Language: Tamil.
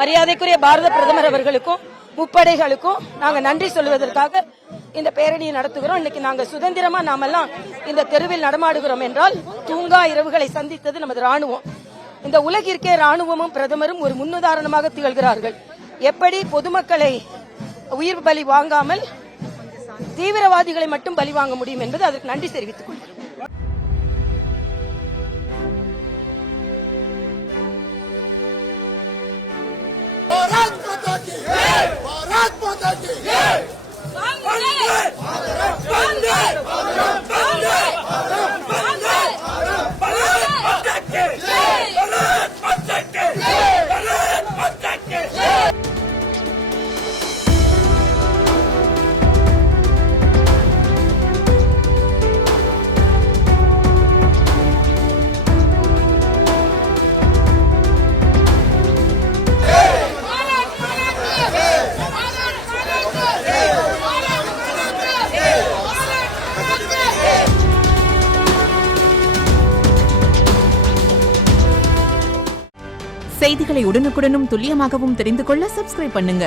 மரியாதைக்குரிய பாரத பிரதமர் அவர்களுக்கும் முப்படைகளுக்கும் நாங்க நன்றி சொல்வதற்காக இந்த பேரணியை நடத்துகிறோம். இன்னைக்கு நாங்க சுதந்திரமா நாமெல்லாம் இந்த தெருவில் நடமாடுகிறோம் என்றால் தூங்கா இரவுகளை சந்தித்தது நமது ராணுவம். இந்த உலகிற்கே ராணுவமும் பிரதமரும் ஒரு முன்னுதாரணமாக திகழ்கிறார்கள். எப்படி பொதுமக்களை உயிர் பலி வாங்காமல் தீவிரவாதிகளை மட்டும் பலி வாங்க முடியும் என்பது அதற்கு நன்றி தெரிவித்துக் கொள்கிறோம். செய்திகளை உடனுக்குடனும் துல்லியமாகவும் தெரிந்து கொள்ள சப்ஸ்கிரைப் பண்ணுங்க.